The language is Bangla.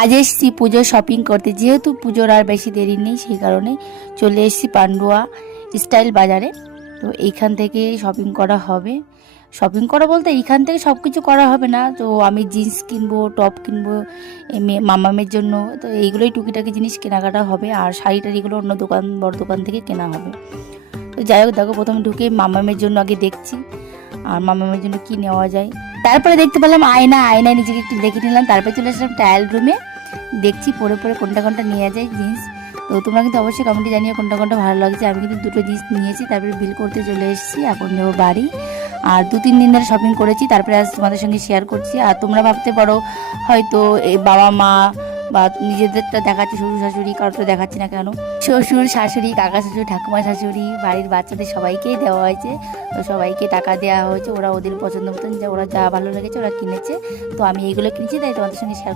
আজ এসেছি পুজোর শপিং করতে, যেহেতু পুজোর আর বেশি দেরি নেই সেই কারণে চলে এসেছি পান্ডুয়া স্টাইল বাজারে। তো এইখান থেকে শপিং করা হবে। শপিং করা বলতে এইখান থেকে সব কিছু করা হবে না, তো আমি জিন্স কিনবো, টপ কিনবো মামামের জন্য। তো এইগুলোই টুকিটাকি জিনিস কেনাকাটা হবে, আর শাড়ি টাড়িগুলো অন্য দোকান, বড় দোকান থেকে কেনা হবে। তো যাই হোক, দেখো প্রথমে ঢুকে মামামের জন্য আগে দেখছি আর মামামের জন্য কি নেওয়া যায়। তারপরে দেখতে পেলাম আয়নায় নিজেকে একটু দেখে নিলাম। তারপরে চলে আসলাম ট্রায়াল রুমে, দেখছি পরে কোনটা কোনটা নেওয়া যায় জিন্স। তো তোমরা কিন্তু অবশ্যই কমেন্টে জানিও কোনটা কোনটা ভালো লাগছে। আমি কিন্তু দুটো জিন্স নিয়েছি, তারপরে বিল করতে চলে এসেছি, এখন নেবো বাড়ি। আর 2-3 দিন ধরে শপিং করেছি, তারপরে আজ তোমাদের সঙ্গে শেয়ার করছি। আর তোমরা ভাবতে পারো হয়তো এই বাবা মা বা নিজেদেরটা দেখাচ্ছি, শ্বশুর শাশুড়ি কারোটা দেখাচ্ছি না কেন। শ্বশুর শাশুড়ি, কাকা শ্বশুর, ঠাকুমা শাশুড়ি, বাড়ির বাচ্চাদের সবাইকেই দেওয়া হয়েছে। তো সবাইকে টাকা দেওয়া হয়েছে, ওরা ওদের পছন্দ মতন ওরা যা ভালো লেগেছে ওরা কিনেছে। তো আমি এইগুলো কিনেছি, তাই তোমাদের সঙ্গে শেয়ার